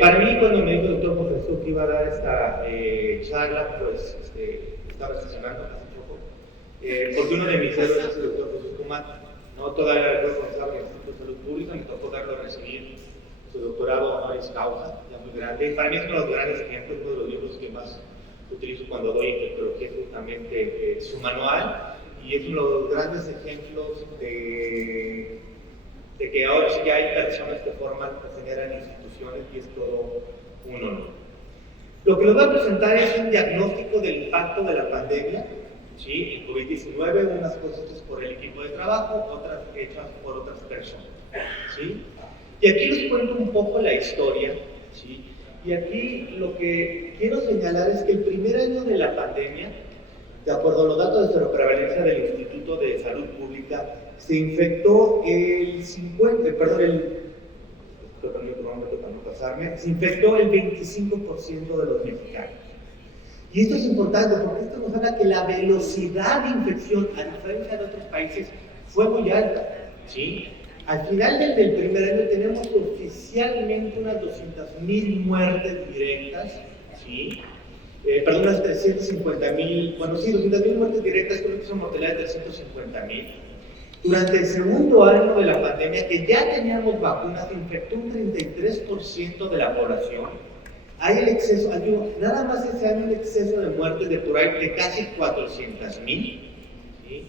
Para mí, cuando me dijo el doctor profesor que iba a dar esta charla, pues estaba estacionando hace poco, porque uno de mis héroes es el doctor Jesús Kumar. No todavía recuerdo cuando estaba en el Instituto de Salud Pública, me tocó darlo a recibir su doctorado honoris causa, ya muy grande. Para mí es uno de los grandes ejemplos, uno de los libros que más utilizo cuando doy infectología, justamente su manual, y es uno de los grandes ejemplos de que ahora sí que hay personas que forman, que generan instituciones, y es todo un honor. Lo que les voy a presentar es un diagnóstico del impacto de la pandemia, ¿sí? El COVID-19, unas cosas hechas por el equipo de trabajo, otras hechas por otras personas, ¿sí? Y aquí les cuento un poco la historia, ¿sí? Y aquí lo que quiero señalar es que el primer año de la pandemia, de acuerdo a los datos de seroprevalencia del Instituto de Salud Pública, se infectó el 50, perdón, se infectó el 25% de los mexicanos. Y esto es importante porque esto nos habla que la velocidad de infección, a diferencia de otros países, fue muy alta, ¿sí? Al final del primer año tenemos oficialmente unas 200,000 muertes directas, ¿sí? Perdón, unas 350,000, bueno, sí, 200,000 muertes directas, creo que son mortalidad de 350,000. Durante el segundo año de la pandemia, que ya teníamos vacunas, se infectó un 33% de la población. Hay el exceso, nada más ese año el exceso de muertes de por ahí de casi 400,000. ¿Sí?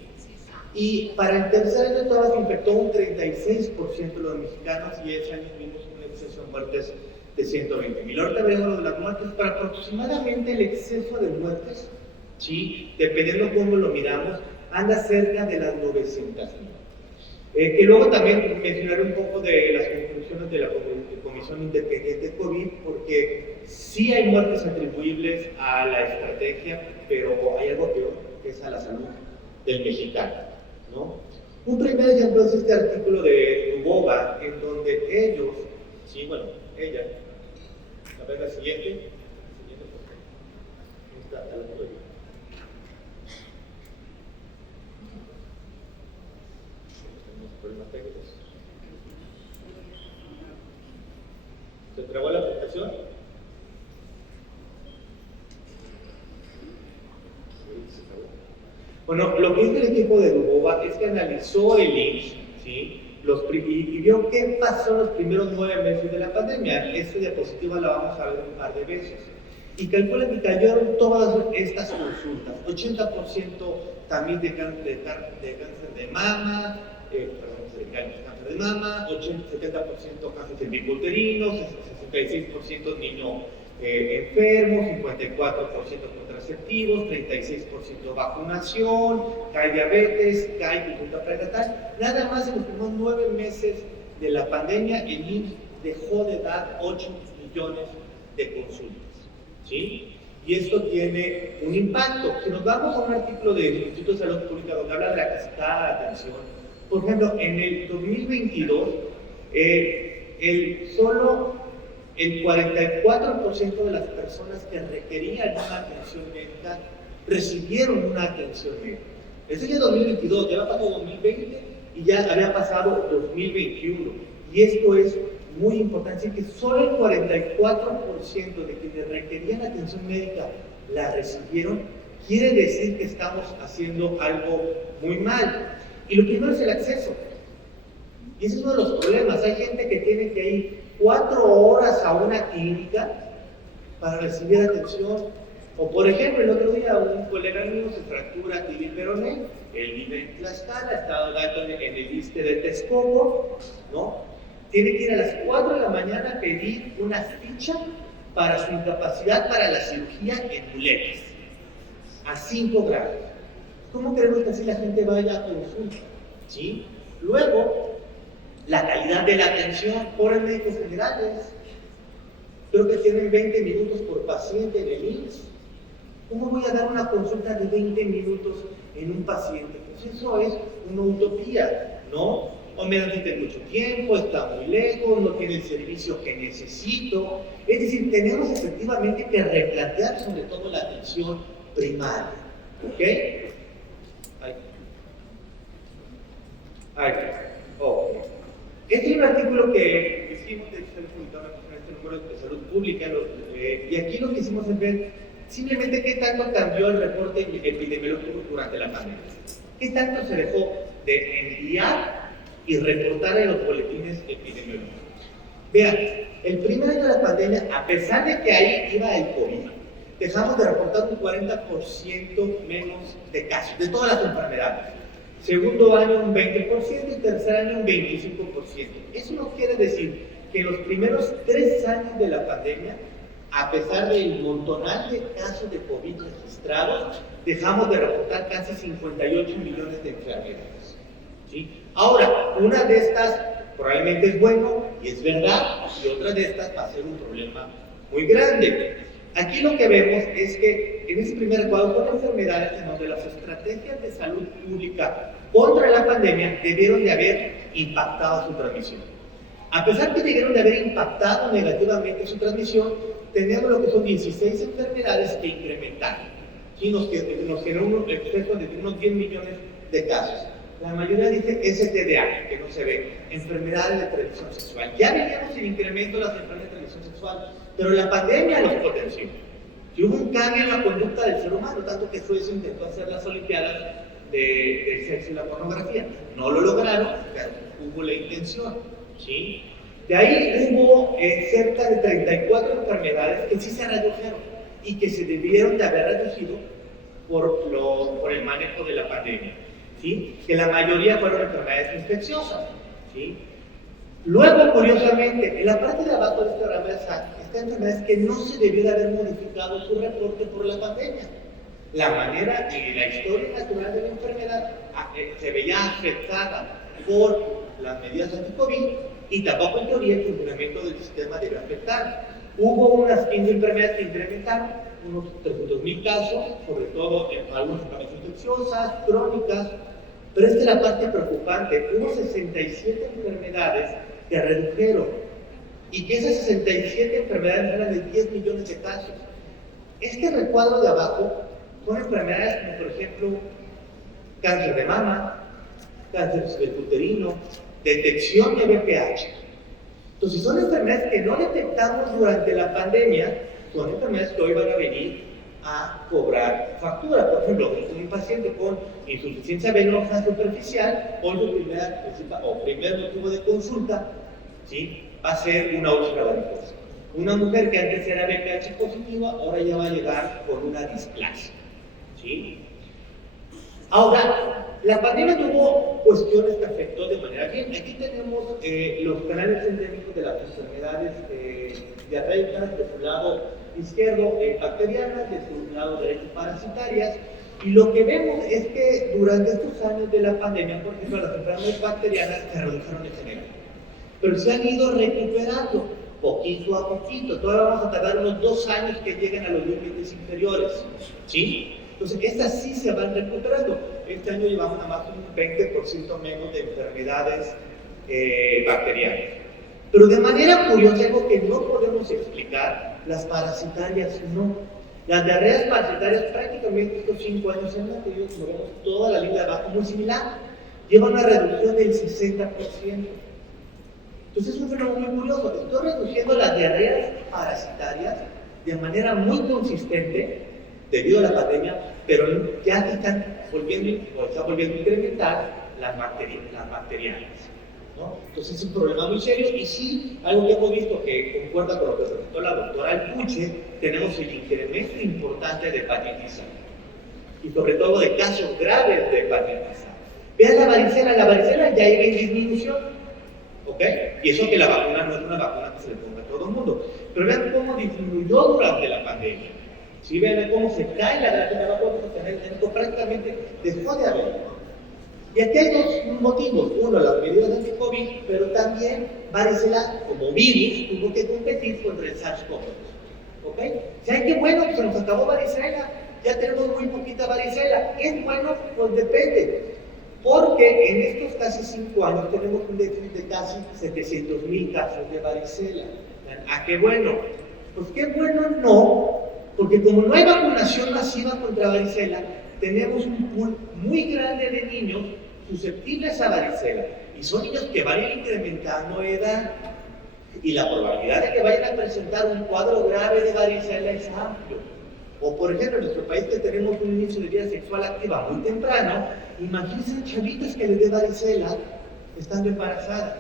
Y para el tercer año todavía se infectó un 36% de los mexicanos, y ese año tuvimos un exceso de muertes de 120,000. Ahorita veremos lo de las muertes, pero aproximadamente el exceso de muertes, ¿sí? Dependiendo cómo lo miramos, anda cerca de las 900,000. Que luego también mencionaré un poco de las conclusiones de la Comisión Independiente COVID, porque sí hay muertes atribuibles a la estrategia, pero hay algo peor, que es a la salud del mexicano, ¿no? Un primer ejemplo es este artículo de Dubova, en donde ellos, sí, bueno, ella, a ver la siguiente, por favor. Está al lado de ella. Problemas técnicos. ¿Se trabó la presentación? Bueno, lo que hizo el equipo de Dubova es que analizó el IMSS, ¿sí? Y vio qué pasó en los primeros 9 meses de la pandemia. Esta diapositiva la vamos a ver un par de veces. Y calcula que cayeron todas estas consultas. 80% también de cáncer de mama, cáncer de mama, 70% cáncer cervicuterino, 66% niño enfermo, 54% contraceptivos, 36% vacunación, cae diabetes, cae consulta prenatal. Nada más en los primeros 9 meses de la pandemia, el IMSS dejó de dar 8 millones de consultas, ¿sí? Y esto tiene un impacto. Si nos vamos a un artículo del Instituto de Salud Pública donde habla de la cascada de atención, por ejemplo, en el 2022, solo el 44% de las personas que requerían una atención médica recibieron una atención médica. Eso ya es 2022, ya había pasado 2020 y ya había pasado 2021. Y esto es muy importante, es que solo el 44% de quienes requerían atención médica la recibieron. Quiere decir que estamos haciendo algo muy mal. Y lo primero es el acceso. Y ese es uno de los problemas. Hay gente que tiene que ir 4 horas a una clínica para recibir atención. O por ejemplo, el otro día un colega mío se fractura tibia y peroné. Él vive en Tlaxcala, está en el ISSSTE de Texcoco, ¿no? Tiene que ir a las 4 de la mañana a pedir una ficha para su incapacidad para la cirugía en muletas, a 5 grados. ¿Cómo queremos que así la gente vaya a consulta? ¿Sí? Luego, la calidad de la atención por médicos generales. Creo que tienen 20 minutos por paciente en el IMSS. ¿Cómo voy a dar una consulta de 20 minutos en un paciente? Pues eso es una utopía, ¿no? O me dan mucho tiempo, está muy lejos, no tiene el servicio que necesito. Es decir, tenemos efectivamente que replantear sobre todo la atención primaria. ¿Ok? Ahí. Oh. Este es un artículo que hicimos, de hecho se publicó en este número de salud pública, y aquí lo que hicimos es ver simplemente qué tanto cambió el reporte epidemiológico durante la pandemia. ¿Qué tanto se dejó de enviar y reportar en los boletines epidemiológicos? Vean, el primer año de la pandemia, a pesar de que ahí iba el COVID, dejamos de reportar un 40% menos de casos, de todas las enfermedades. Segundo año un 20% y tercer año un 25%. Eso no quiere decir que en los primeros 3 años de la pandemia, a pesar del montonal de casos de COVID registrados, dejamos de reportar casi 58 millones de enfermedades. ¿Sí? Ahora, una de estas probablemente es bueno y es verdad, y otra de estas va a ser un problema muy grande. Aquí lo que vemos es que en ese primer cuadro son enfermedades en donde las estrategias de salud pública contra la pandemia debieron de haber impactado su transmisión. A pesar que debieron de haber impactado negativamente su transmisión, tenemos lo que son 16 enfermedades que incrementaron. ¿Sí? Nos generó un exceso de unos 10 millones de casos. La mayoría dice STDA, que no se ve, enfermedades de transmisión sexual. Ya veníamos el incremento de las enfermedades de transmisión sexual, pero la pandemia los potenció. Y hubo un cambio en la conducta del ser humano, tanto que Suecia intentó hacer las Olimpiadas del sexo y la pornografía. No lo lograron, pero hubo la intención. ¿Sí? De ahí hubo cerca de 34 enfermedades que sí se redujeron y que se debieron de haber reducido por el manejo de la pandemia. ¿Sí? Que la mayoría fueron enfermedades infecciosas. ¿Sí? Luego, curiosamente, en la parte de abajo de este diagrama esta enfermedad es que no se debió de haber modificado su reporte por la pandemia. La manera y la historia natural de la enfermedad se veía afectada por las medidas anti-COVID y tampoco en teoría el funcionamiento del sistema debe afectar. Hubo unas 15 enfermedades que incrementaron, unos 300,000 casos, sobre todo en algunas enfermedades infecciosas, crónicas, pero esta es la parte preocupante. Hubo 67 enfermedades que redujeron y que esas 67 enfermedades eran de 10 millones de casos. Este recuadro de abajo son enfermedades como por ejemplo cáncer de mama, cáncer uterino, detección de BPH. Entonces son enfermedades que no detectamos durante la pandemia, son enfermedades que hoy van a venir a cobrar factura. Por ejemplo, un paciente con insuficiencia venosa superficial, hoy su primer motivo de consulta, ¿sí?, va a ser una úlcera varicose. Una mujer que antes era BPH positiva, ahora ya va a llegar con una displasia. ¿Sí? Ahora, la pandemia tuvo cuestiones que afectó de manera bien. Aquí tenemos los canales endémicos de las enfermedades diarreicas, de su lado izquierdo bacterianas, de su lado derecho parasitarias. Y lo que vemos es que durante estos años de la pandemia, por ejemplo, las enfermedades bacterianas se redujeron en general, pero se han ido recuperando poquito a poquito. Todavía vamos a tardar unos 2 años que lleguen a los límites inferiores. ¿Sí? Entonces, estas sí se van recuperando. Este año llevamos nada más un 20% menos de enfermedades bacterianas. Pero de manera curiosa, algo que no podemos explicar, las parasitarias no. Las diarreas parasitarias prácticamente estos 5 años se han mantenido, como vemos, toda la línea de abajo muy similar. Lleva una reducción del 60%. Entonces es un fenómeno muy curioso. Estoy reduciendo las diarreas parasitarias de manera muy consistente debido a la pandemia, pero ya se están volviendo a incrementar las bacterianas. ¿No? Entonces es un problema muy serio y sí, algo que hemos visto que concuerda con lo que presentó la doctora Alpuche, tenemos el incremento importante de hepatitis A y sobre todo de casos graves de hepatitis A. Vean la varicela ya iba en disminución, ¿ok? Y eso que la vacuna no es una vacuna que se le ponga a todo el mundo, pero vean cómo disminuyó durante la pandemia. ¿Sí? Vean cómo se cae la gráfica de abajo, prácticamente dejó de haber. Y aquí hay 2 motivos. Uno, las medidas anti-COVID, pero también varicela como virus tuvo que competir contra el SARS-CoV-2. ¿Ok? ¿Saben qué bueno? Se nos acabó varicela. Ya tenemos muy poquita varicela. ¿Es bueno? Pues depende. Porque en estos casi 5 años tenemos un déficit de casi 700,000 casos de varicela. ¿A qué bueno? Pues qué bueno no, porque como no hay vacunación masiva contra varicela, tenemos un pool muy grande de niños susceptibles a varicela. Y son niños que van a ir incrementando edad. Y la probabilidad de que vayan a presentar un cuadro grave de varicela es amplio. O por ejemplo, en nuestro país que tenemos un inicio de vida sexual activa muy temprano, imagínense chavitas que les dé varicela estando embarazadas.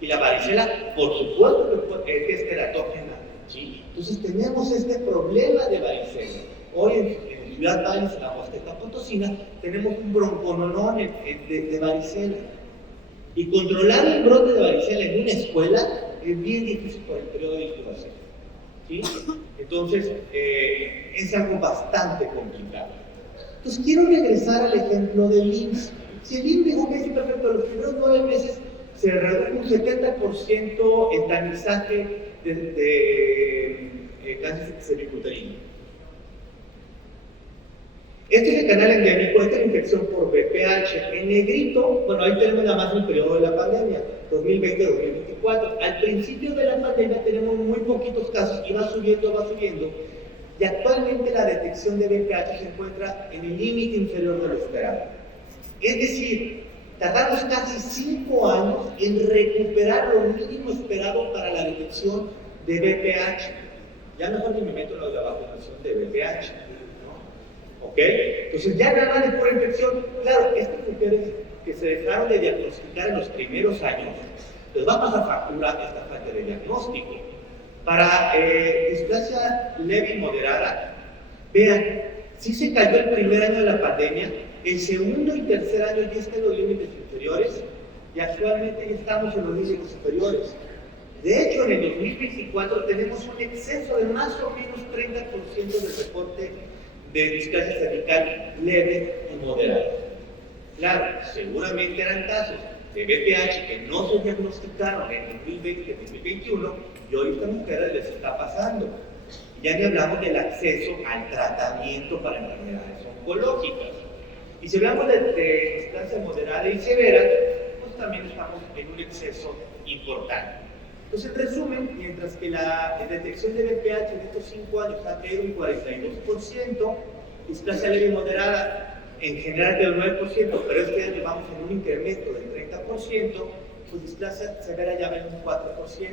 Y la varicela, por supuesto, que es teratógena. ¿Sí? Entonces tenemos este problema de varicela. Hoy en Ciudad Valles, en la Huasteca Potosina, tenemos un broncononón de varicela. Y controlar el brote de varicela en una escuela es bien difícil por el periodo de incubación. ¿Sí? Entonces, es algo bastante complicado. Entonces, quiero regresar al ejemplo del IMSS. Si el IMSS dijo que sí, perfecto, los primeros 9 meses se redujo un 70% el tamizaje de cáncer cervicuterino. Este es el canal endémico, esta es la infección por VPH. En negrito, bueno, ahí tenemos nada más el periodo de la pandemia, 2020-2024. Al principio de la pandemia tenemos muy poquitos casos y va subiendo, y actualmente la detección de VPH se encuentra en el límite inferior de lo esperado. Es decir, tardamos casi 5 años en recuperar lo mínimo esperado para la detección de VPH. Ya mejor ni me meto en la vacunación de VPH. ¿Ok? Entonces ya nada más de pura infección. Claro, estas mujeres que se dejaron de diagnosticar en los primeros años, les va a pasar factura esta falta de diagnóstico. Para displasia leve y moderada, vean, sí se cayó el primer año de la pandemia, el segundo y tercer año ya está en los límites inferiores, y actualmente ya estamos en los límites superiores. De hecho, en el 2024 tenemos un exceso de más o menos 30% del reporte de displasia cervical leve y moderada. Claro, seguramente eran casos de VPH que no se diagnosticaron en 2020-2021 y hoy a estas mujeres les está pasando. Ya ni hablamos del acceso al tratamiento para enfermedades oncológicas. Y si hablamos de displasia moderada y severa, pues también estamos en un exceso importante. Entonces, en resumen, mientras que la detección de VPH en estos 5 años ha caído un 42%, displasia leve y moderada en general del 9%, pero este año vamos en un incremento del 30%, pues displasia severa ya va en un 4%.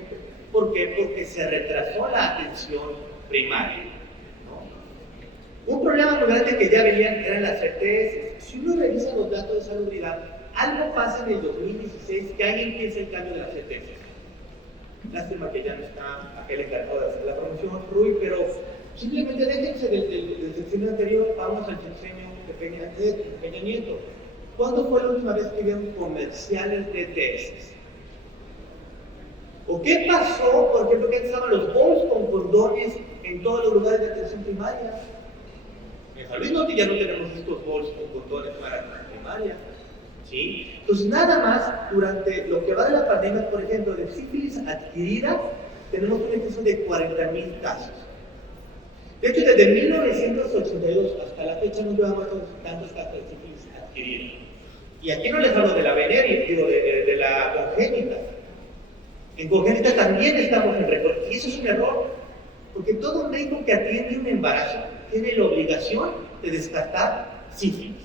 ¿Por qué? Porque se retrasó la atención primaria, ¿no? Un problema muy grande que ya venían eran las ETS. Si uno revisa los datos de salubridad, algo pasa en el 2016 que ahí empieza el cambio de las ETS. Lástima que ya no está aquel encargado de hacer la promoción, Rui, pero simplemente déjense del sexenio anterior, vamos al sexenio de Peña Nieto. ¿Cuándo fue la última vez que vieron comerciales de ETS? ¿O qué pasó, por ejemplo, que estaban los bols con condones en todos los lugares de atención primaria? En San Luis Norte ya no tenemos estos bols con condones para atención primaria. ¿Sí? Entonces, nada más, durante lo que va de la pandemia, por ejemplo, de sífilis adquirida, tenemos un exceso de 40,000 casos. De hecho, desde 1982 hasta la fecha no llevamos tantos casos de sífilis adquirida. Y aquí no les hablo de la venérea, digo, de la congénita. En congénita también estamos en récord, y eso es un error, porque todo médico que atiende un embarazo tiene la obligación de descartar sífilis.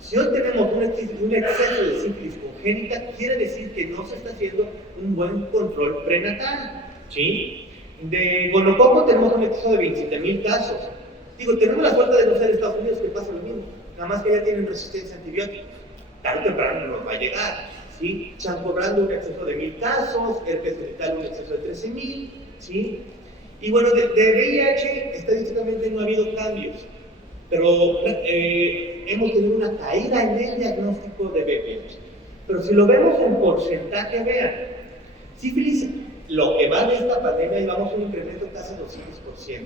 Si hoy tenemos un exceso de sífilis congénita, quiere decir que no se está haciendo un buen control prenatal. ¿Sí? De gonococo tenemos un exceso de 27,000 casos. Digo, tenemos la suerte de no ser Estados Unidos, que pasa lo mismo, nada más que ya tienen resistencia a antibióticos. Tarde o temprano nos va a llegar. ¿Sí? Chancobrando un exceso de 1,000 casos, herpes genital un exceso de 13,000. ¿Sí? Y bueno, de VIH estadísticamente no ha habido cambios, pero hemos tenido una caída en el diagnóstico de VPH. Pero si lo vemos en porcentaje, vean, sífilis, lo que va de esta pandemia, llevamos un incremento casi 200%,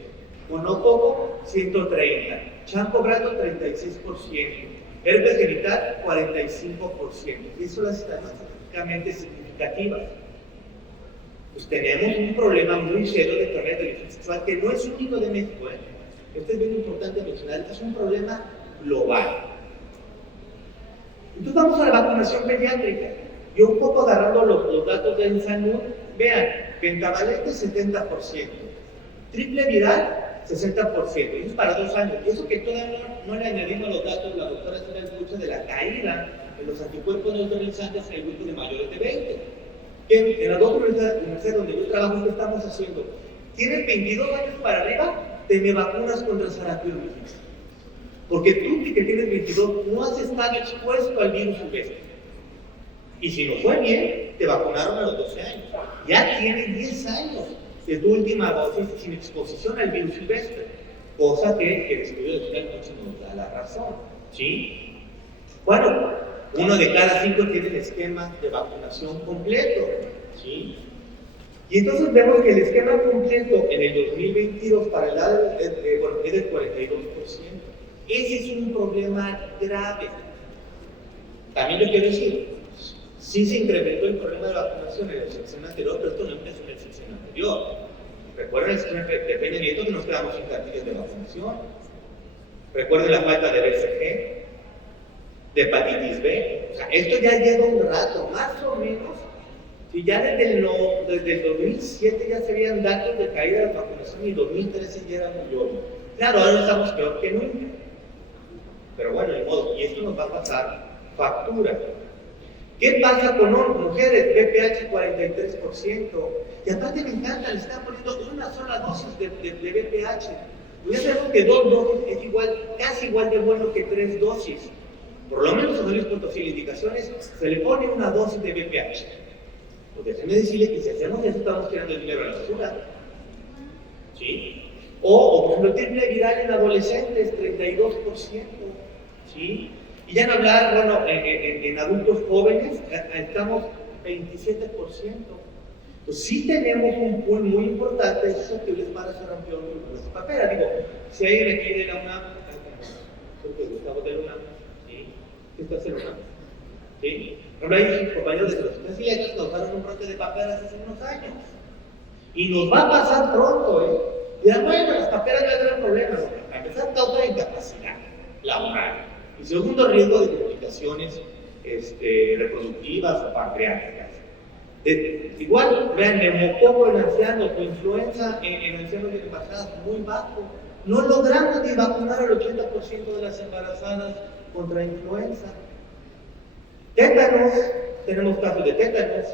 gonococo 130%, chancobrando 36%, herpes genital 45%, y eso es estadísticamente significativa. Pues tenemos un problema muy serio de enfermedad de transmisión sexual que no es único de México, Esto es bien importante mencionar, es un problema global. Entonces vamos a la vacunación pediátrica. Yo un poco agarrando los datos de Ensanud, vean, pentavalente 70%, triple viral 60%, y eso es para 2 años. Y eso que todavía no le añadimos los datos, la doctora Estela escucha de la caída en los anticuerpos neutralizantes en el grupo de mayores de 20. que en las dos universidades donde yo trabajo, ¿qué estamos haciendo? Tienes 22 años para arriba, te me vacunas contra sarampión, mijito. Porque tú que tienes 22 no has estado expuesto al virus silvestre. Y si no fue bien, te vacunaron a los 12 años. Ya tienes 10 años de tu última dosis sin exposición al virus silvestre. Cosa que el estudio de Chile nos da la razón. ¿Sí? Bueno, 1 de cada 5 tiene el esquema de vacunación completo. ¿Sí? Y entonces vemos que el esquema completo en el 2022 para la edad es del 42%. Ese es un problema grave. También lo quiero decir, sí se incrementó el problema de vacunación en la sección anterior, pero esto no empezó en la sección anterior. Recuerden el sección de Peña Nieto que nos quedamos sin cartillas de vacunación. Recuerden la falta de BCG, de hepatitis B. O sea, esto ya lleva un rato, más o menos. Si ya desde el 2007 ya se veían datos de caída de vacunación y 2013 ya era muy obvio. Claro, ahora estamos peor que nunca. Pero bueno, de modo, y esto nos va a pasar factura. ¿Qué pasa con mujeres? BPH 43%. Y aparte me encanta, le están poniendo una sola dosis de BPH. Ya sabemos que 2 dosis es casi igual de bueno que 3 dosis. Por lo menos en San Luis Potosí, las indicaciones, se le pone una dosis de BPH. Pues déjenme decirle que si hacemos eso, estamos tirando el dinero a la basura. ¿Sí? O por ejemplo, triple viral en adolescentes, 32%. ¿Sí? Y ya no hablar, bueno, en adultos jóvenes, estamos 27%. Pues sí tenemos un pool muy importante susceptibles para sarampión y pues papera. Digo, si hay alguien aquí de la UNAM, creo que Gustavo de la UNAM, ¿sí? ¿Qué está haciendo UNAM? ¿Sí? Pero hay compañeros de los hospitales y letras causaron un brote de paperas hace unos años. Y nos va a pasar pronto, ¿eh? Dirán, bueno, las paperas no es gran problema, ¿no? A empezar, causa incapacidad laboral. Y segundo, riesgo de complicaciones reproductivas o pancreáticas. Igual, vean, neumococo en ancianos o influenza en ancianos de embarazadas muy bajo. No logramos ni vacunar al 80% de las embarazadas contra influenza. Tétanos, tenemos casos de tétanos,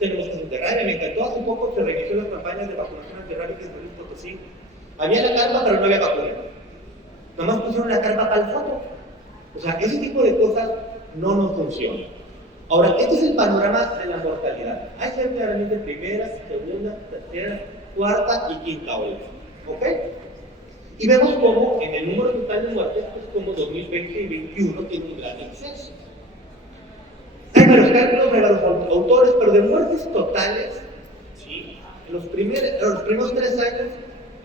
tenemos casos de rabia. Me encantó, hace poco se reinició las campañas de vacunación antirrábica en San Luis Potosí. Había la carpa, pero no había vacuna. Nomás pusieron la carpa para el foto. O sea, ese tipo de cosas no nos funcionan. Ahora, este es el panorama de la mortalidad. Hay claramente primera, segunda, tercera, cuarta y quinta ola. ¿Ok? Y vemos cómo en el número total de muertes, pues como 2020 y 2021 tiene un gran exceso. Hay varios cálculos de varios autores, pero de muertes totales, ¿sí? En los primeros 3 años,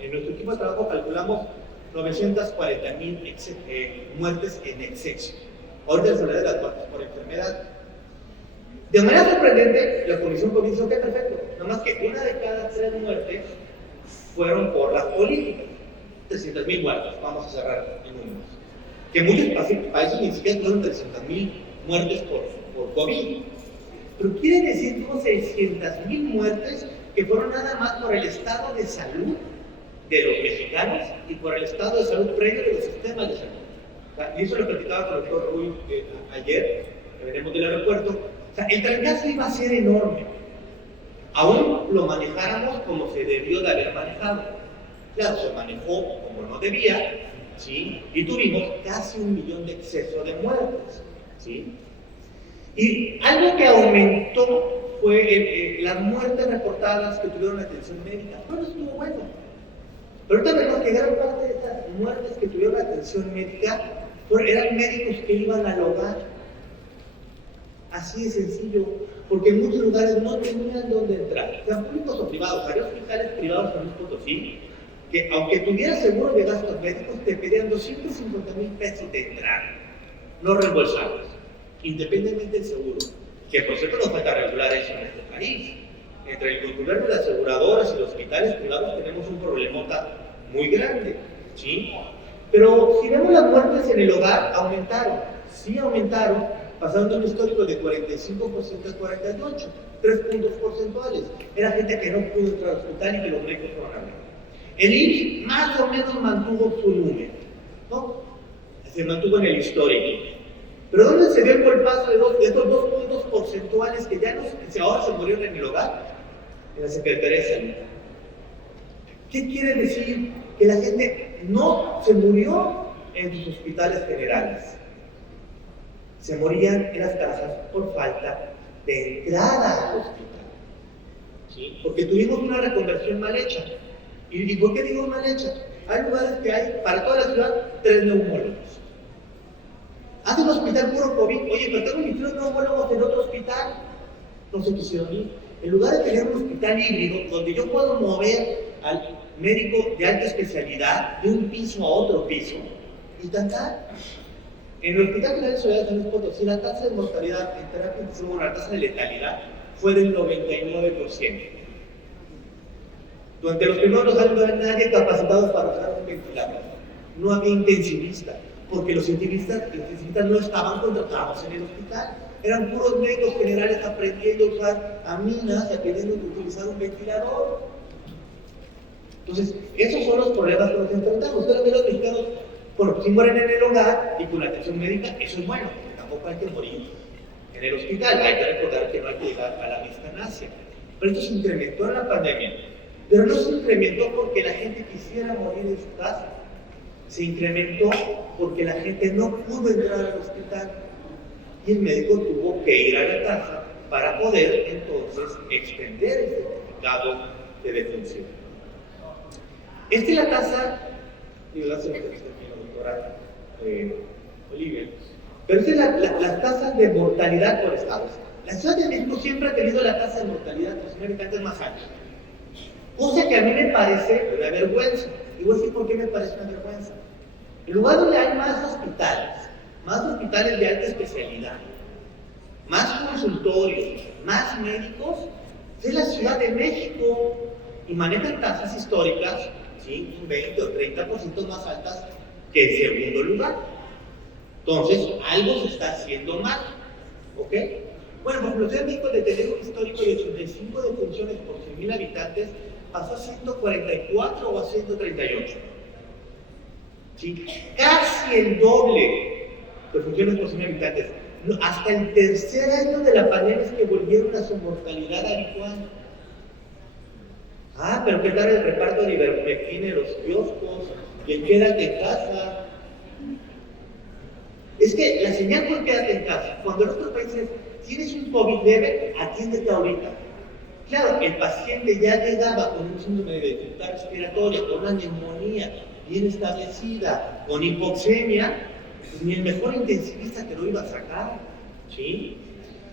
en nuestro equipo de trabajo calculamos 940,000 muertes en exceso. Ahorita les hablaré de las muertes por enfermedad. De manera sorprendente, la Comisión COVID dijo que perfecto, nada más que 1 de cada 3 muertes fueron por las políticas. 300,000 muertes, vamos a cerrar en números. Que muchos países ni siquiera tuvieron 300,000 muertes por COVID. Pero quiere decir que hubo 600,000 muertes que fueron nada más por el estado de salud de los mexicanos y por el estado de salud previo de los sistemas de salud. Y eso lo platicaba con el doctor Ruiz ayer, que venimos del aeropuerto. O sea, el trancazo iba a ser enorme. Aún lo manejáramos como se debió de haber manejado. Claro, se manejó como no debía, ¿sí? Y tuvimos casi 1 millón de exceso de muertes, ¿sí? Y algo que aumentó fue las muertes reportadas que tuvieron atención médica. Bueno, estuvo bueno. Pero ahorita vemos que gran parte de estas muertes que tuvieron atención médica eran médicos que iban al hogar. Así de sencillo, porque en muchos lugares no tenían dónde entrar, sean públicos o privados. Había hospitales privados en Luis Potosí que, aunque tuvieras seguro de gastos médicos, te pedían 250,000 pesos de entrada, no reembolsables, independientemente del seguro. Que por cierto nos falta regular eso en este país. Entre el gobierno de las aseguradoras y los hospitales privados tenemos un problemota muy grande, ¿sí? Pero si vemos las muertes en el hogar, aumentaron, sí aumentaron, pasaron de un histórico de 45% a 48%, 3 puntos porcentuales. Era gente que no pudo entrar al hospital y que los médicos fueron a ver. El IMSS más o menos mantuvo su número, ¿no? Se mantuvo en el histórico. Pero ¿dónde se dio el golpazo de estos 2 puntos porcentuales que ya no, que ahora se murieron en el hogar? En la Secretaría de Salud. ¿Qué quiere decir? Que la gente no se murió en sus hospitales generales. Se morían en las casas por falta de entrada al hospital. ¿Sí? Porque tuvimos una reconversión mal hecha. ¿Y por qué digo mal hecha? Hay lugares que hay, para toda la ciudad, 3 neumólogos. Hace un hospital puro COVID. Oye, pero tengo mis 3 neumólogos en otro hospital. No se quisieron ir. En lugar de tener un hospital híbrido, donde yo puedo mover al médico de alta especialidad de un piso a otro piso, y tantar. En el Hospital General de Ciudad de San Luis Potosí, la tasa de mortalidad en terapia intensiva, la tasa de letalidad, fue del 99%. Durante los primeros 2 años no había nadie capacitado para usar un ventilador. No había intensivista, porque los intensivistas no estaban contratados en el hospital. Eran puros médicos generales aprendiendo a usar aminas y aprendiendo a utilizar un ventilador. Entonces, esos son los problemas que nos enfrentamos. Ustedes ven los mexicanos, bueno, si mueren en el hogar y con la atención médica, eso es bueno, porque tampoco hay que morir en el hospital. Hay que recordar que no hay que llegar a la discanasia. Pero esto se incrementó en la pandemia. Pero no se incrementó porque la gente quisiera morir en su casa. Se incrementó porque la gente no pudo entrar al hospital. Y el médico tuvo que ir a la casa para poder entonces extender el certificado de defunción. Esta es la tasa, digo, la doctora Olivia, pero esta es la tasa de mortalidad por estados. La Ciudad de México siempre ha tenido la tasa de mortalidad por 100 habitantes más alta. Cosa que a mí me parece una vergüenza. Y voy a decir por qué me parece una vergüenza. En lugar donde hay más hospitales de alta especialidad, más consultorios, más médicos, es la Ciudad de México y manejan tasas históricas, ¿sí? Un 20 o 30% más altas que el segundo lugar. Entonces, algo se está haciendo mal, ¿ok? Bueno, por ejemplo, la Ciudad de México, de tener un histórico de 85 defunciones por 100,000 habitantes, pasó a 144 o a 138. ¿Sí? Casi el doble de funciones por 100 habitantes. Hasta el tercer año de la pandemia es que volvieron a su mortalidad habitual. Ah, pero ¿qué tal el reparto de ivermectina en los kioscos? Y el quédate en casa. Es que la señal por quédate en casa, cuando en otros países tienes un COVID leve, atiéndete ahorita. Claro, el paciente ya llegaba con un síndrome de dificultad respiratoria, con una neumonía bien establecida, con hipoxemia, pues ni el mejor intensivista te lo iba a sacar, ¿sí?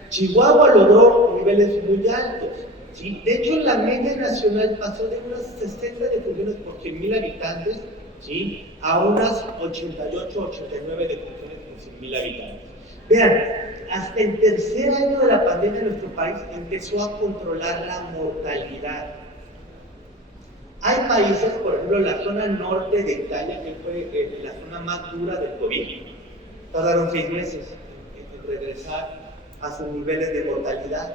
Chihuahua logró niveles muy altos, ¿sí? De hecho, la media nacional pasó de unas 60 defunciones por 100,000 habitantes, ¿sí? A unas 88, 89 defunciones por 100,000 habitantes. Vean, hasta el tercer año de la pandemia en nuestro país empezó a controlar la mortalidad. Hay países, por ejemplo, la zona norte de Italia, que fue la zona más dura del COVID, tardaron 6 meses en regresar a sus niveles de mortalidad,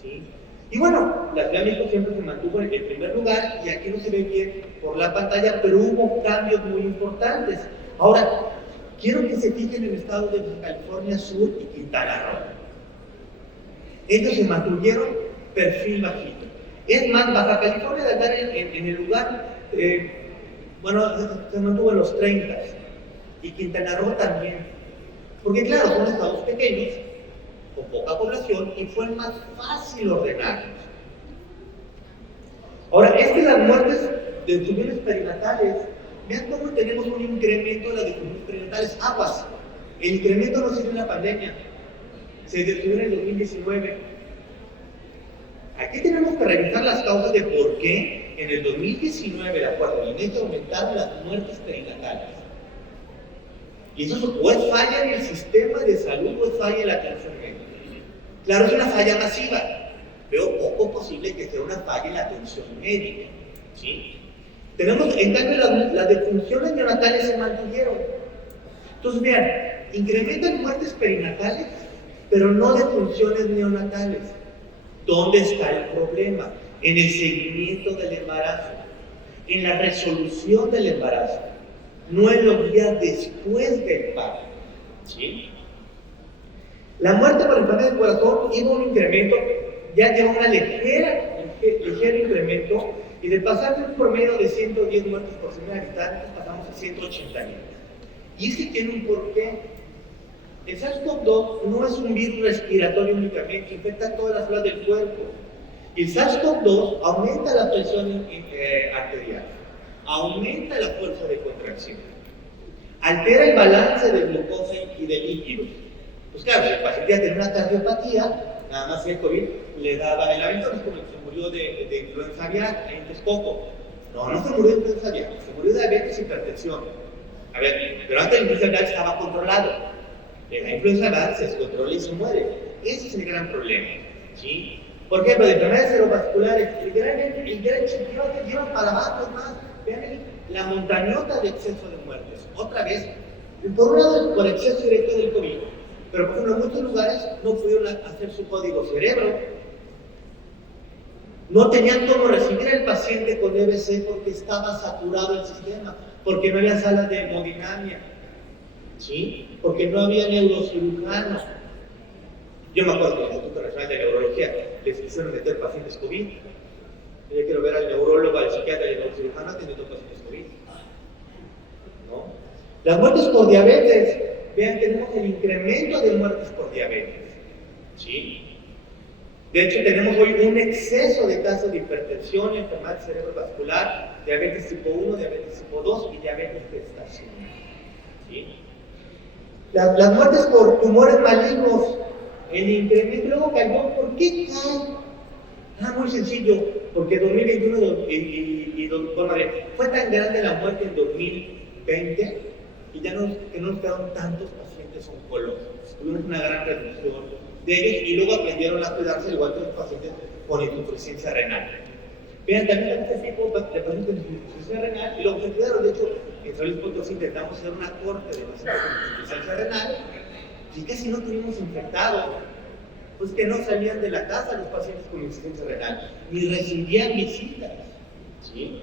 ¿sí? Y bueno, la Ciudad de México siempre se mantuvo en el primer lugar, y aquí no se ve bien por la pantalla, pero hubo cambios muy importantes. Ahora, quiero que se fijen en el estado de California Sur y Quintana Roo. Ellos se mantuvieron perfil bajito. Es más, Baja California de andar en el lugar, se mantuvo en los 30 y Quintana Roo también. Porque claro, son estados pequeños, con poca población, y fue más fácil ordenarlos. Ahora, las muertes de defunciones perinatales, vean cómo tenemos un incremento de las defunciones perinatales. Aguas, el incremento no se dio en la pandemia, se dio en el 2019. Aquí tenemos que revisar las causas de por qué en el 2019, de acuerdo al INEGI, aumentaron las muertes perinatales. Y eso o es falla en el sistema de salud o es falla en la atención médica. Claro, es una falla masiva. Veo poco posible que sea una falla en la atención médica, ¿sí? Tenemos, en cambio, las defunciones neonatales se mantuvieron. Entonces, vean, incrementan muertes perinatales, pero no defunciones neonatales. ¿Dónde está el problema? En el seguimiento del embarazo, en la resolución del embarazo, no en los días después del parto, ¿sí? La muerte por enfermedad del corazón iba un incremento, ya lleva una ligero incremento, y de pasar de un promedio de 110 muertes por 100.000 habitantes, pasamos a 180.000. Y es que tiene un porqué. El SARS-CoV-2 no es un virus respiratorio únicamente, infecta todas las células del cuerpo. Y el SARS-CoV-2 aumenta la presión arterial, aumenta la fuerza de contracción, altera el balance de glucosa y de líquidos. Pues claro, si el paciente ya tenía una cardiopatía, nada más el COVID le daba el aventón, es como el que se murió de influenza aviar en Texcoco. No se murió de influenza aviar, se murió de diabetes y hipertensión. A ver, pero antes de la influenza aviar estaba controlado. La influenza aviar se descontrola y se muere. Ese es el gran problema, ¿sí? Por ejemplo, de enfermedades cerebrovasculares, el gran chiquillote lleva para abajo, es más, vean la montañota de exceso de muertes. Otra vez, por un lado, por exceso directo del COVID, pero por ejemplo, en muchos lugares no pudieron hacer su código cerebro. No tenían cómo recibir al paciente con EBC porque estaba saturado el sistema, porque no había salas de hemodinamia, ¿sí? Porque no había neurocirujanos. Yo me acuerdo que en el Instituto Nacional de Neurología les quisieron meter pacientes COVID. Yo quiero ver al neurólogo, al psiquiatra y al neurocirujano atendiendo pacientes COVID. ¿No? Las muertes por diabetes, vean, tenemos el incremento de muertes por diabetes, ¿sí? De hecho, tenemos hoy un exceso de casos de hipertensión, enfermedad cerebrovascular, diabetes tipo 1, diabetes tipo 2 y diabetes gestacional, ¿sí? Las muertes por tumores malignos, el incremento luego cayó. ¿Por qué cae? Muy sencillo, porque 2021 fue tan grande la muerte en 2020 y ya no nos quedaron tantos pacientes oncológicos. Tuvimos una gran reducción de ellos y luego aprendieron a cuidarse igual que los pacientes con insuficiencia renal. Vean, también este tipo de pacientes con insuficiencia renal y luego se cuidaron. De hecho, en San Luis Potosí intentamos hacer una corte de pacientes con insuficiencia renal y casi no tuvimos infectados, pues que no salían de la casa los pacientes con insuficiencia renal, ni recibían visitas, ¿sí?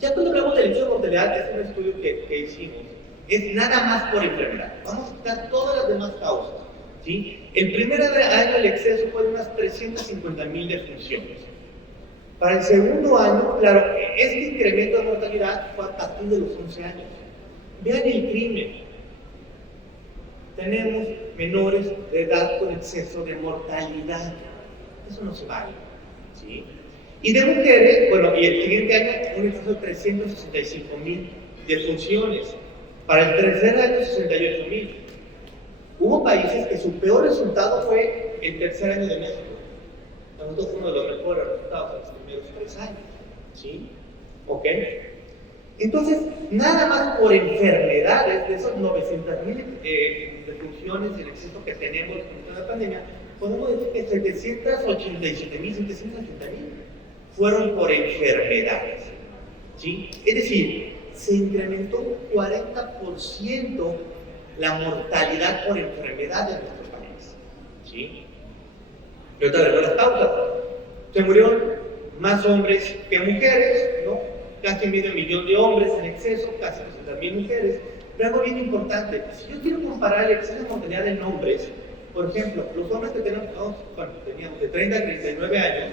Ya cuando hablamos del índice de mortalidad, es un estudio que hicimos, es nada más por enfermedad. Vamos a quitar todas las demás causas, ¿sí? El primer año el exceso fue de unas 350.000 defunciones. Para el segundo año, claro, este incremento de mortalidad fue a partir de los 11 años. Vean el crimen. Tenemos menores de edad con exceso de mortalidad. Eso no se vale, ¿sí? Y de mujeres, bueno, y el siguiente año un exceso de 365.000 defunciones. Para el tercer año, 68.000. Hubo países que su peor resultado fue el tercer año de México. Nosotros fuimos de los mejores resultados en los primeros 3 años, ¿sí? ¿Ok? Entonces, nada más por enfermedades, de esos 900.000 defunciones del exceso que tenemos con la pandemia, podemos decir que 787.000 fueron por enfermedades, ¿sí? Es decir, se incrementó un 40% la mortalidad por enfermedades en nuestro país, ¿sí? Y otra de las causas, se murieron más hombres que mujeres, ¿no? Casi medio millón de hombres en exceso, casi 200.000 mujeres. Pero algo bien importante, si yo quiero comparar el exceso de mortalidad en hombres, por ejemplo, los hombres que teníamos de 30 a 39 años,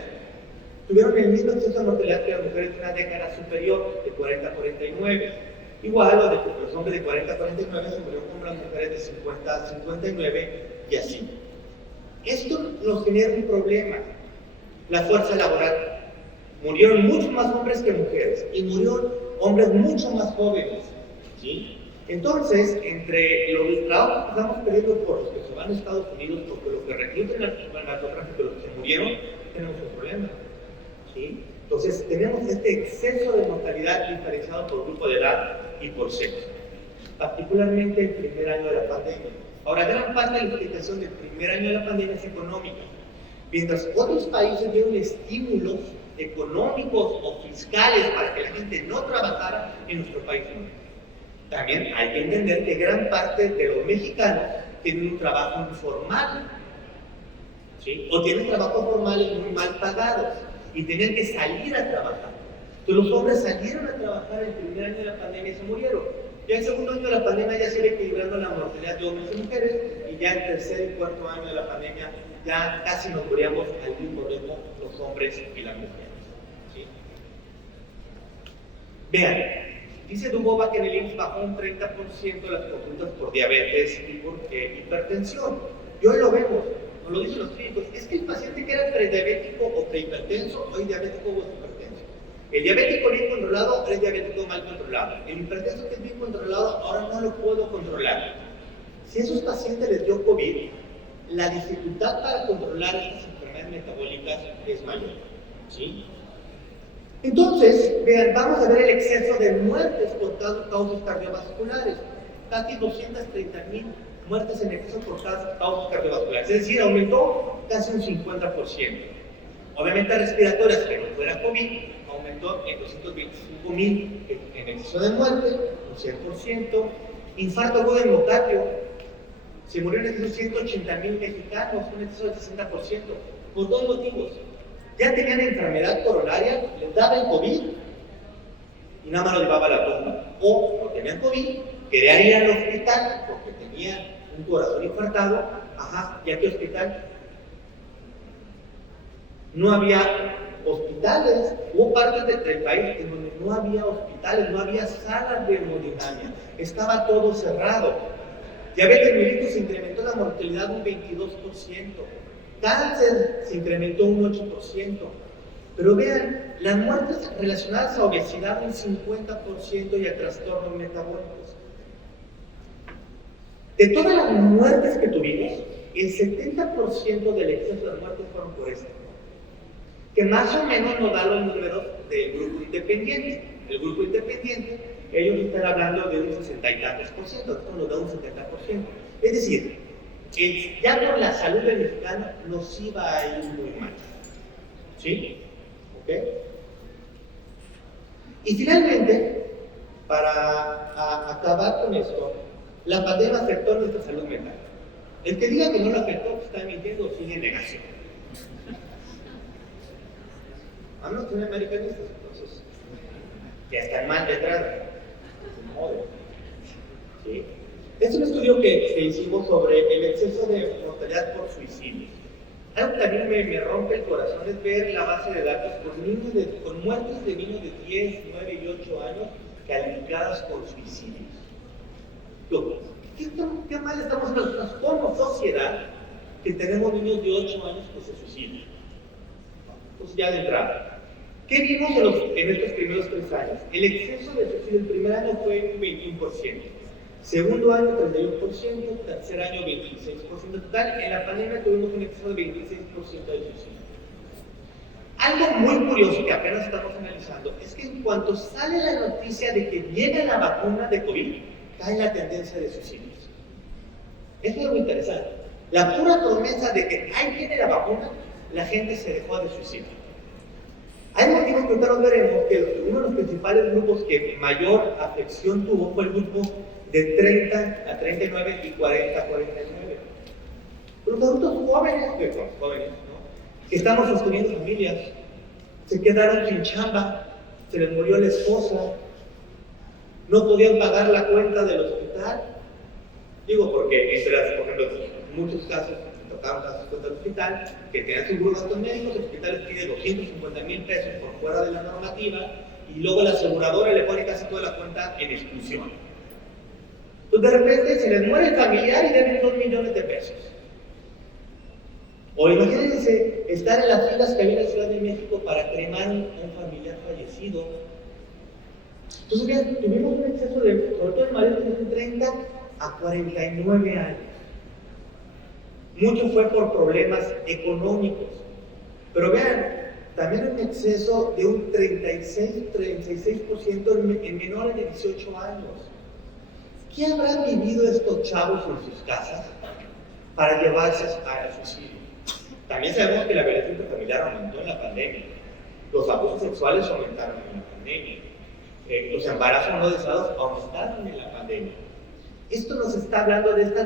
tuvieron el mismo exceso de mortalidad que las mujeres de una década superior, de 40 a 49. Igual, los hombres de 40 a 49 se murieron como las mujeres de 50 a 59 y así. Esto nos genera un problema, la fuerza laboral. Murieron mucho más hombres que mujeres y murieron hombres mucho más jóvenes, ¿sí? Entonces, entre los trabajos que estamos perdiendo por los que se van a Estados Unidos, porque los que reclutan al narcotráfico, los que se murieron, tenemos un problema, ¿sí? Entonces, tenemos este exceso de mortalidad diferenciado por grupo de edad y por sexo, particularmente el primer año de la pandemia. Ahora, gran parte de la explicación del primer año de la pandemia es económica. Mientras otros países dieron estímulos económicos o fiscales para que la gente no trabajara, en nuestro país no. También hay que entender que gran parte de los mexicanos tienen un trabajo informal, ¿sí? O tienen trabajos formales muy mal pagados y tenían que salir a trabajar. Entonces los hombres salieron a trabajar el primer año de la pandemia y se murieron. Ya el segundo año de la pandemia ya se iba equilibrando la mortalidad de hombres y mujeres, y ya el tercer y cuarto año de la pandemia ya casi nos moríamos al mismo ritmo los hombres y las mujeres. ¿Sí? Vean, dice Dubova que en el IMSS bajó un 30% las consultas por diabetes y por hipertensión. Y hoy lo vemos, nos lo dicen los clínicos, es que el paciente que era prediabético o prehipertenso, hoy diabético o hipertenso. El diabético bien controlado, el diabético mal controlado. El hipertenso que es bien controlado, ahora no lo puedo controlar. Si a esos pacientes les dio COVID, la dificultad para controlar estas enfermedades metabólicas es mayor. ¿Sí? Entonces, vean, vamos a ver el exceso de muertes por causas cardiovasculares. Casi 230,000 muertes en exceso por causas cardiovasculares. Es decir, aumentó casi un 50%. Obviamente respiratorias, que no fuera COVID, aumentó en 225,000 en exceso de muerte, un 100%. Infarto agudo de miocardio, se murieron en exceso 180,000 mexicanos, un exceso del 60%, por dos motivos. Ya tenían enfermedad coronaria, les daba el COVID y nada más lo llevaba a la tumba. O no tenían COVID, querían ir al hospital porque tenían un corazón infartado, ¿y a qué hospital? No había hospitales, hubo partes del país en donde no había hospitales, no había salas de hemodinamia, estaba todo cerrado. Diabetes mellitus se incrementó la mortalidad un 22%, cáncer se incrementó un 8%, pero vean, las muertes relacionadas a obesidad un 50% y a trastornos metabólicos. De todas las muertes que tuvimos, el 70% del exceso de muertes fueron por esto, que más o menos nos da los números del grupo independiente. El grupo independiente, ellos están hablando de un 60 y tantos por ciento, esto nos da un 70%. Es decir, ya por la salud del mexicano nos iba a ir muy mal. ¿Sí? ¿Ok? Y finalmente, para acabar con esto, la pandemia afectó nuestra salud mental. El que diga que no lo afectó, pues está mintiendo o sigue en negación. A menos que son americanistas, entonces ya están mal detrás. ¿Sí? Es un estudio que hicimos sobre el exceso de mortalidad por suicidio. Algo que también me rompe el corazón es ver la base de datos con muertes de niños de 10, 9 y 8 años calificadas por suicidios. ¿Qué mal estamos nosotros como sociedad que tenemos niños de 8 años que se suicidan? Entonces ya de entrada, ¿qué vimos en estos primeros 3 años? El exceso de suicidio el primer año fue un 21%, segundo año 31%, tercer año 26% total. En la pandemia tuvimos un exceso de 26% de suicidio. Algo muy curioso que apenas estamos analizando es que en cuanto sale la noticia de que viene la vacuna de COVID, cae la tendencia de suicidios. Esto es muy interesante. La pura promesa de que ahí viene la vacuna, la gente se dejó de suicidar. Hay motivos que ahorita veremos que uno de los principales grupos que mayor afección tuvo fue el grupo de 30 a 39 y 40 a 49. Los adultos jóvenes, ¿no? Que estamos sosteniendo familias, se quedaron sin chamba, se les murió la esposa, no podían pagar la cuenta del hospital. Digo porque entre las, por ejemplo, en muchos casos tocaron casos contra el hospital que tenían seguros gastos médicos, el hospital pide 250,000 pesos por fuera de la normativa y luego la aseguradora le pone casi toda la cuenta en exclusión. Entonces de repente se les muere el familiar y deben 2 millones de pesos. O imagínense estar en las filas que había en la Ciudad de México para cremar a un familiar fallecido. Entonces bien, tuvimos un exceso de, sobre todo en mayores de 30 a 49 años. Mucho fue por problemas económicos. Pero vean, también un exceso de un 36% en menores de 18 años. ¿Qué habrán vivido estos chavos en sus casas para llevarse al suicidio? También sabemos que la violencia intrafamiliar aumentó en la pandemia. Los abusos sexuales aumentaron en la pandemia. Los embarazos no deseados aumentaron en la pandemia. Esto nos está hablando de esta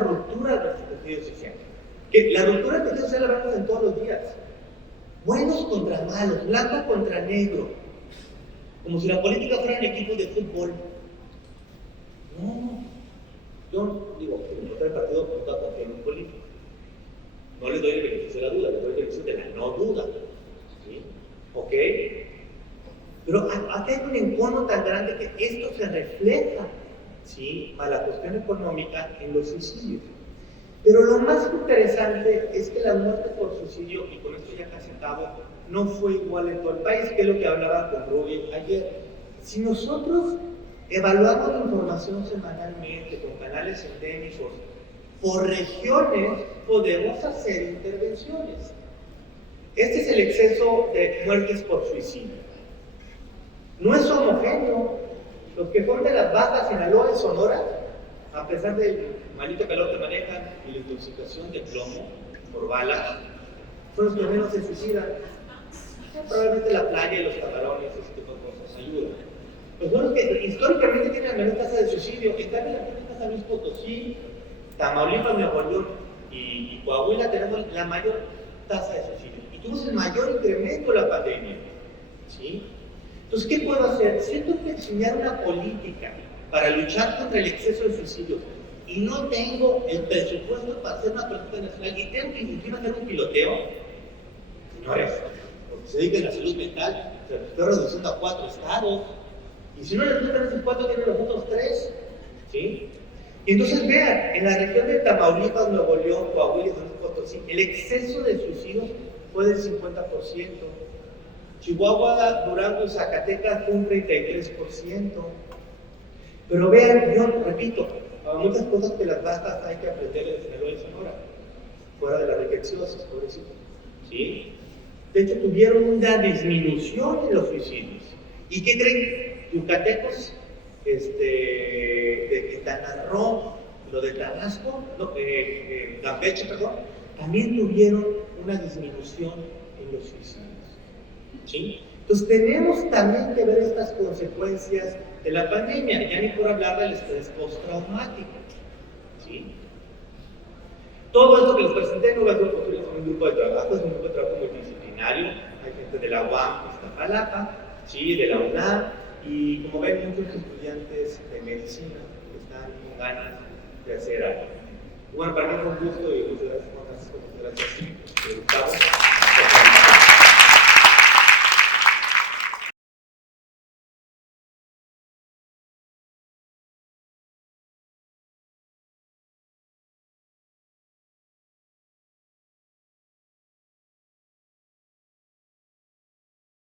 ruptura de nuestro tejido social. Que la ruptura del tejido social la vemos en todos los días. Buenos contra malos, blanco contra negro. Como si la política fueran equipos de fútbol. No, yo digo, que el partido vota confiar en un político. No le doy el beneficio de la duda, le doy el beneficio de la no duda. ¿Sí? ¿Ok? Pero acá hay un encono tan grande que esto se refleja, ¿sí?, a la cuestión económica en los suicidios. Pero lo más interesante es que la muerte por suicidio, y con esto ya casi acabo, no fue igual en todo el país, que es lo que hablaba con Rubí ayer. Si nosotros evaluamos la información semanalmente con canales endémicos por regiones, podemos hacer intervenciones. Este es el exceso de muertes por suicidio. No es homogéneo. Los que son de las Bajas, Sinaloa y Sonora, a pesar del malito calor que manejan y la intoxicación de plomo por balas, son los que menos se suicidan. Probablemente la playa y los camarones, ese tipo de cosas, ayudan. Pues son los que históricamente tienen la menor tasa de suicidio. En cambio, en la República San Luis Potosí, Tamaulipas, Nuevo León y Coahuila tenemos la mayor tasa de suicidio. Y tuvimos el mayor incremento de la pandemia. ¿Sí? Entonces, ¿qué puedo hacer? Si yo tengo que diseñar una política para luchar contra el exceso de suicidios y no tengo el presupuesto para hacer una política nacional y tengo que inclusive hacer un piloteo, señores, porque se dedica a la salud mental, se lo estoy reduciendo a 4 estados, y si no les gustan esos 4, tienen los otros 3, ¿sí? Y entonces vean, en la región de Tamaulipas, Nuevo León, Coahuila y San Luis Potosí, el exceso de suicidios fue del 50%. Chihuahua, Durango y Zacatecas fue un 33%. Pero vean, yo repito, muchas cosas que las bajas hay que aprender de Sinaloa y Sonora, fuera de la riquexiosis, pobrecito. ¿Sí? De hecho, tuvieron una disminución en los suicidios. ¿Y qué creen? Yucatecos, de Quintana Roo, lo de Tabasco, Campeche, perdón, también tuvieron una disminución en los suicidios. ¿Sí? Entonces tenemos también que ver estas consecuencias de la pandemia, ya ni por hablar del estrés postraumático. ¿Sí? Todo esto que les presenté no va a ser posible en un grupo de trabajo, es un grupo de trabajo multidisciplinario, hay gente de la UAM, de Iztapalapa, ¿sí?, de la UNAM, y como ven, muchos estudiantes de medicina que están con ganas de hacer algo. Bueno, para mí fue un gusto y muchas gracias, Gustavo.